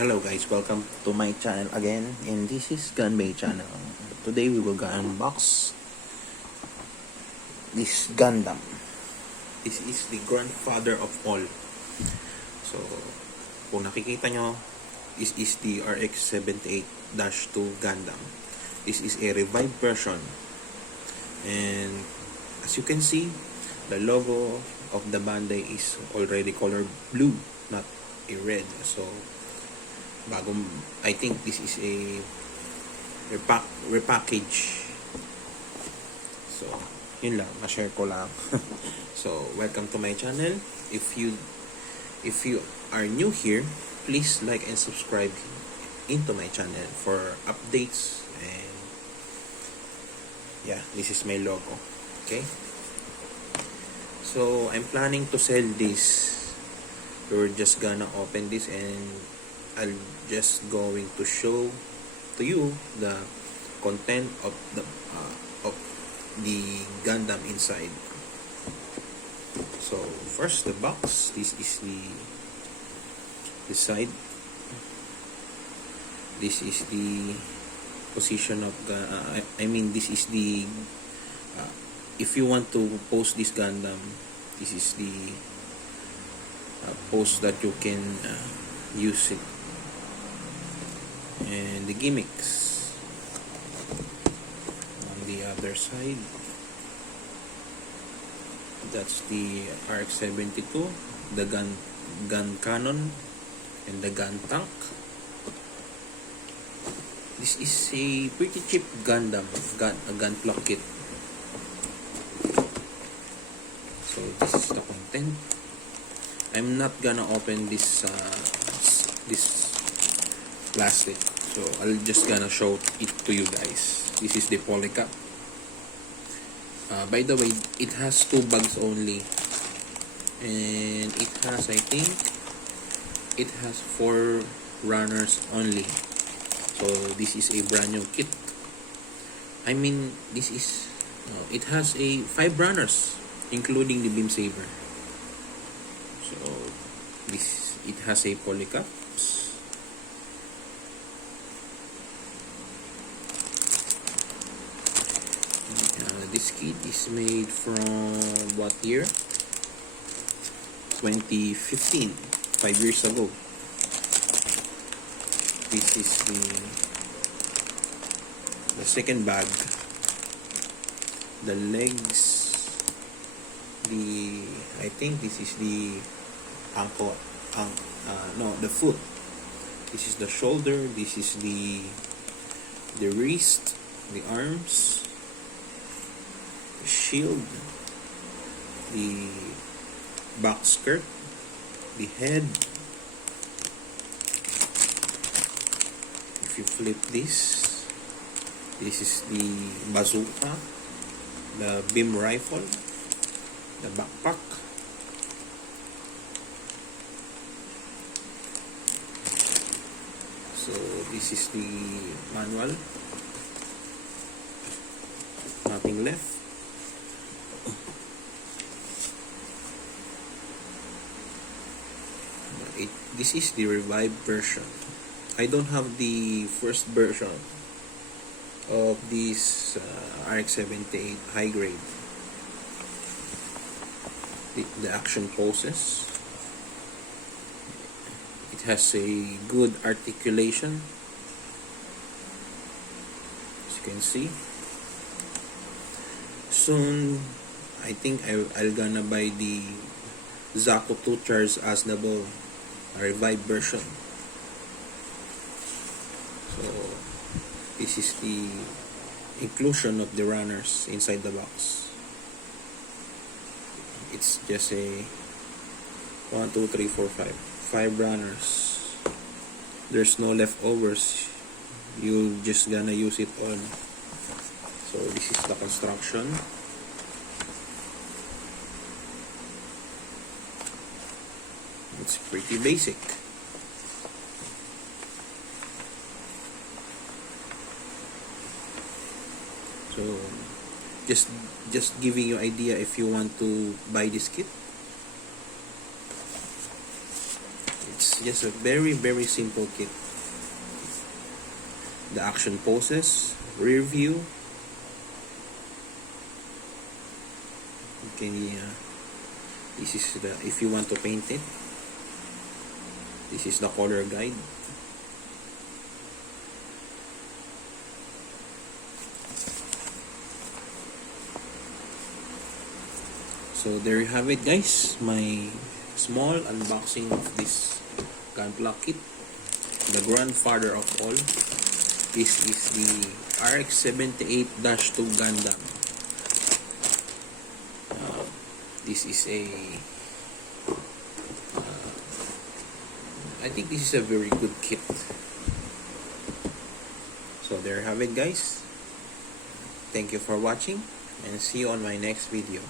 Hello guys, welcome to my channel again, and this is Gundam channel. Today we will unbox this Gundam. This is the grandfather of all. So, kung nakikita nyo, this is the RX-78-2 Gundam. This is a revived version, and as you can see, the logo of the Bandai is already colored blue, not a red. So I think this is a repackage. So yun lang, ma-share ko lang. So welcome to my channel. If you are new here, please like and subscribe into my channel for updates. And yeah, this is my logo. Okay, so I'm planning to sell this. We're just gonna open this, and I'll just going to show to you the content of the Gundam inside. So first, the box. This is the side. This is the position of this is the if you want to post this Gundam, this is the post that you can use it. And the gimmicks on the other side, that's the RX-72, the gun cannon, and the gun tank. This is a pretty cheap Gundam, a gun block kit. So this is the content. I'm not gonna open this plastic, so I'll just gonna show it to you guys. This is the polycap. By the way, it has 2 bags only, and it has, I think it has 4 runners only. So this is a brand new kit. I mean, this is it has a 5 runners including the beam saber. So it has a polycap. This kit is made from what year? 2015, 5 years ago. This is the second bag. The legs, I think this is the ankle, the foot. This is the shoulder. This is the wrist, the arms, the shield, the back skirt, the head. If you flip this is the bazooka, the beam rifle, the backpack. So this is the manual. Nothing left. This is the revived version. I don't have the first version of this RX-78 high grade. The action poses. It has a good articulation, as you can see. Soon, I think I'll gonna buy the Zaku 2 Charge as double, a revived version. So this is the inclusion of the runners inside the box. It's just a 1, 2, 3, 4, 5 runners. There's no leftovers. You just gonna use it all. So this is the construction. It's pretty basic. So just giving you idea if you want to buy this kit. It's just a very simple kit. The action poses, rear view. Okay, this is the, if you want to paint it, this is the color guide. So there you have it, guys, my small unboxing of this Gunpla kit, the grandfather of all. This is the RX-78-2 Gundam. This is a I think this is a very good kit. So there you have it, guys. Thank you for watching, and see you on my next video.